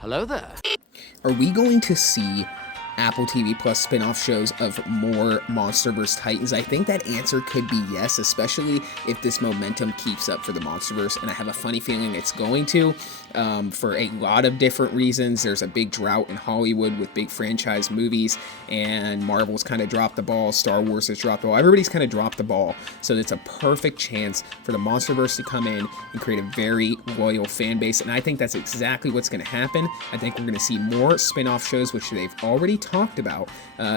Hello there. Are we going to see Apple TV Plus spin-off shows of more Monsterverse Titans? I think that answer could be yes, especially if this momentum keeps up for the Monsterverse, and I have a funny feeling it's going to, for a lot of different reasons. There's a big drought in Hollywood with big franchise movies, and Marvel's kind of dropped the ball, Star Wars has dropped the ball, everybody's kind of dropped the ball, so it's a perfect chance for the Monsterverse to come in and create a very loyal fan base, and I think that's exactly what's going to happen. I think we're going to see more spin-off shows, which they've already talked about,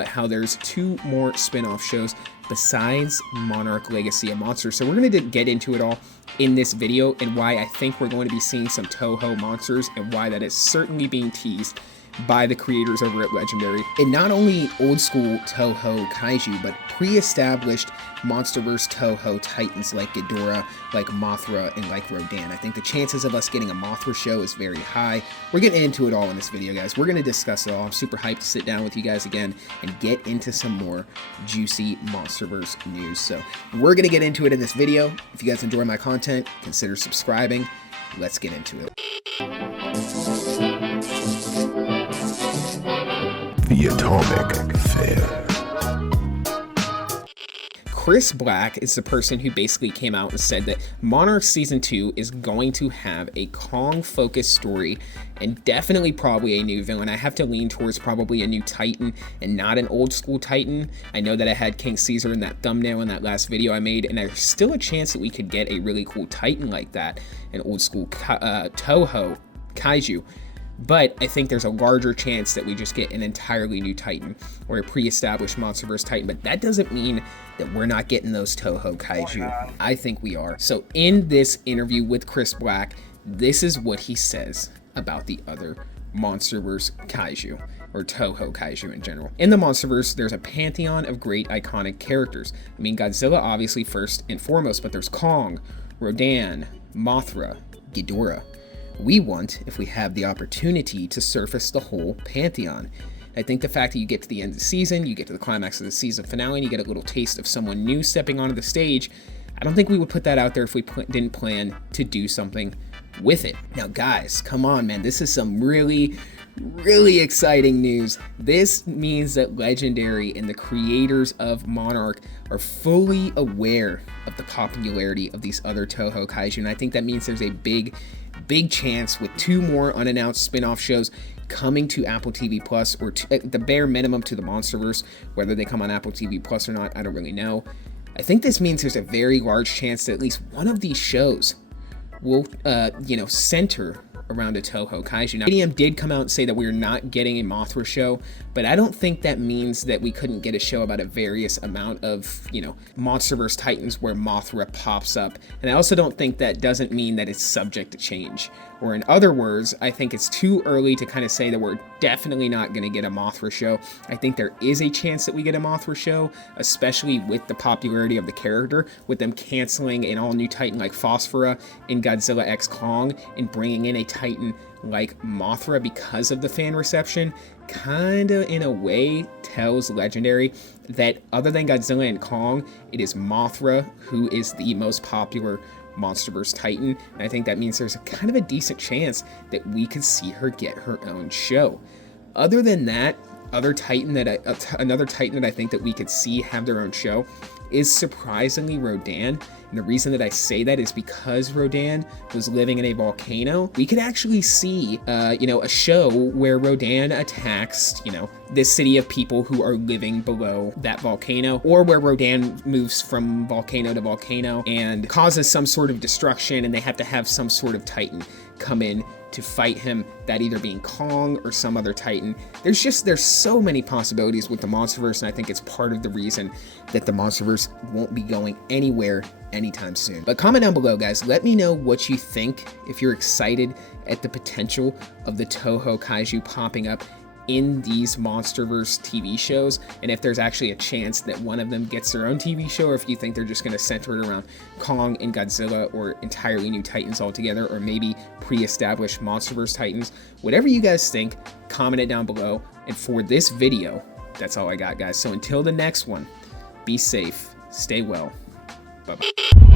how there's 2 more spin-off shows besides Monarch Legacy of Monsters. So we're going to get into it all in this video, and why I think we're going to be seeing some Toho monsters, and why that is certainly being teased by the creators over at Legendary. And not only old school Toho kaiju, but pre-established Monsterverse Toho titans like Ghidorah, like Mothra, and like Rodan. I think the chances of us getting a Mothra show is very high. We're getting into it all in this video, guys. We're going to discuss it all. I'm super hyped to sit down with you guys again and get into some more juicy Monsterverse news. So we're going to get into it in this video. If you guys enjoy my content, consider subscribing. Let's get into it. The Atomic Fair. Chris Black is the person who basically came out and said that Monarch Season 2 is going to have a Kong-focused story, and definitely probably a new villain. I have to lean towards probably a new Titan and not an old school Titan. I know that I had King Caesar in that thumbnail in that last video I made, and there's still a chance that we could get a really cool Titan like that, an old school Toho kaiju. But I think there's a larger chance that we just get an entirely new Titan or a pre-established Monsterverse Titan. But that doesn't mean that we're not getting those Toho kaiju. I think we are. So in this interview with Chris Black, this is what he says about the other Monsterverse kaiju, or Toho kaiju in general. In the Monsterverse, there's a pantheon of great iconic characters. I mean, Godzilla obviously first and foremost, but there's Kong, Rodan, Mothra, Ghidorah. We want, if we have the opportunity, to surface the whole pantheon. I think the fact that you get to the end of the season, you get to the climax of the season finale, and you get a little taste of someone new stepping onto the stage, I don't think we would put that out there if we didn't plan to do something with it. Now guys, come on man, this is some really exciting news. This means that Legendary and the creators of Monarch are fully aware of the popularity of these other Toho kaiju, and I think that means there's a big chance with 2 more unannounced spin-off shows coming to Apple TV Plus, or at the bare minimum to the Monsterverse. Whether they come on Apple TV Plus or not, I don't really know. I think this means there's a very large chance that at least one of these shows will, center around a Toho kaiju. Now, ADM did come out and say that we're not getting a Mothra show, but I don't think that means that we couldn't get a show about a various amount of, Monsterverse Titans where Mothra pops up. And I also don't think that doesn't mean that it's subject to change. Or in other words, I think it's too early to kind of say that we're definitely not going to get a Mothra show. I think there is a chance that we get a Mothra show, especially with the popularity of the character, with them canceling an all-new Titan like Phosphora in Godzilla x Kong and bringing in a Titan like Mothra because of the fan reception. Kinda in a way tells Legendary that other than Godzilla and Kong, it is Mothra who is the most popular Monsterverse Titan, and I think that means there's a kind of a decent chance that we could see her get her own show. Other than that, another Titan that I think that we could see have their own show is surprisingly Rodan. And the reason that I say that is because Rodan was living in a volcano. We could actually see, a show where Rodan attacks, this city of people who are living below that volcano, or where Rodan moves from volcano to volcano and causes some sort of destruction, and they have to have some sort of Titan come in to fight him, that either being Kong or some other Titan. There's so many possibilities with the Monsterverse, and I think it's part of the reason that the Monsterverse won't be going anywhere anytime soon. But comment down below, guys. Let me know what you think, if you're excited at the potential of the Toho kaiju popping up in these Monsterverse TV shows, and if there's actually a chance that one of them gets their own TV show, or if you think they're just going to center it around Kong and Godzilla, or entirely new Titans altogether, or maybe pre-established Monsterverse Titans. Whatever you guys think, comment it down below. And for this video, that's all I got, guys. So until the next one, be safe, stay well, bye-bye.